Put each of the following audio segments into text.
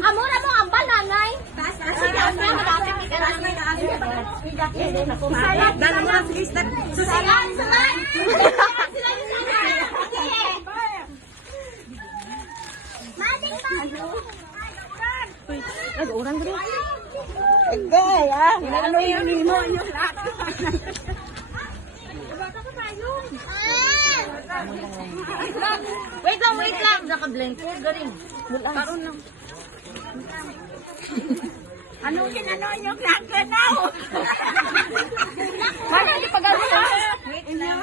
Amo na mo ang bananay. Nag-urang dito. Agay, ah. Ano yung limo yung lahat. Wait lang. Naka-blend po, galing. Karoon lang. Ano yung nagkanaw? Mana di pag-alala?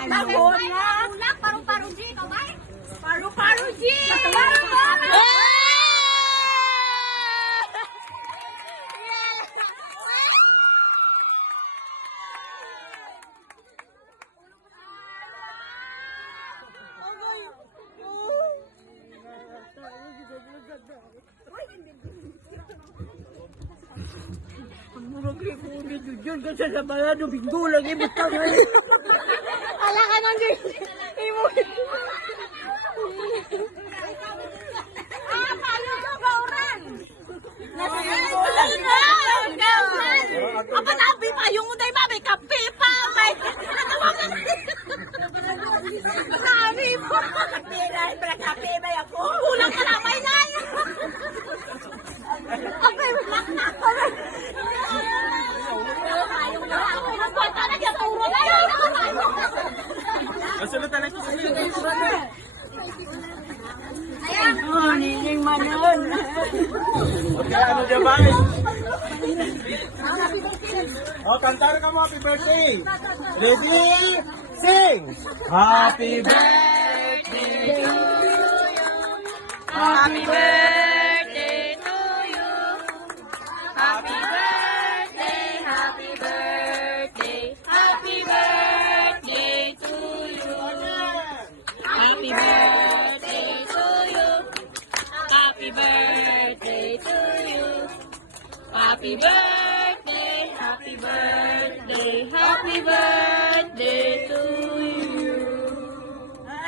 Tahon na. Paru-paru G, kabay? Paru-paru G. Murag ko ulit yun kasi sa balado binggo lagi butang na. Ala ka nang din. Paano ka gauran? Apa nabi pa yung uday ba may kape pa may. Nabi pa. Kape ba ako? Kulang ka na may na. Oh, nining manon. Ano dyan ba? Oh, kantar ka mo, happy birthday! Ready? Sing! Happy birthday to you! Happy birthday to you! Happy birthday, happy birthday, happy birthday to you! Happy birthday to you! Happy birthday to you! Happy birthday, happy birthday, happy birthday to you!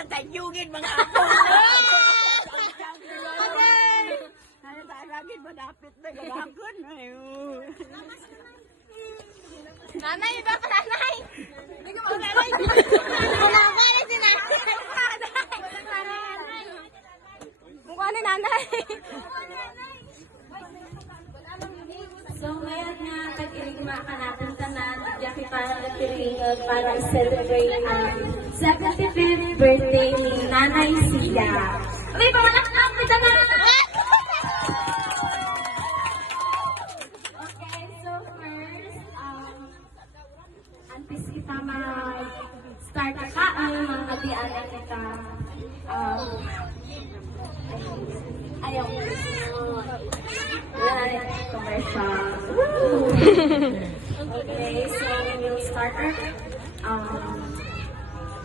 Tanyugin mga ako. Talagin mo dapit na gagakon. Nanay, iba pa nanay. Hindi ko mag-nanay. Wala ka na si nanay. Mukha ni nanay. So, ngayon nga, pag-iligma ka natin tanan, Jackie para nagtiringog para i-celebrate ang 75th birthday ni Nanay Sia. May pamalakpak kita na! Okay, so first, antes kita mag-start ka ang mga kabianan kita. Ayaw mo. Right, commercial. Okay, so we'll start our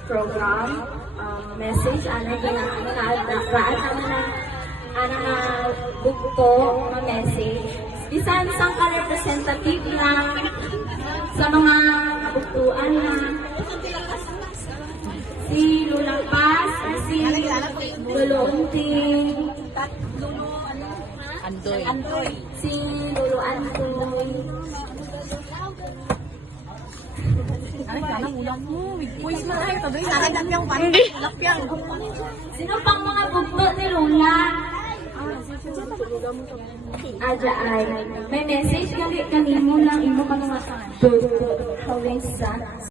program, message, ano na bugto na message. Bisan sang ka-representative lang sa mga kabugtuan na si Lulang Paz, si Lolo Unting, Andoy. Si Lolo Andoy. Sino pang mga bugto ni Lola? Aja ay. May message kanimo lang imo kanang bugto. Hawing sa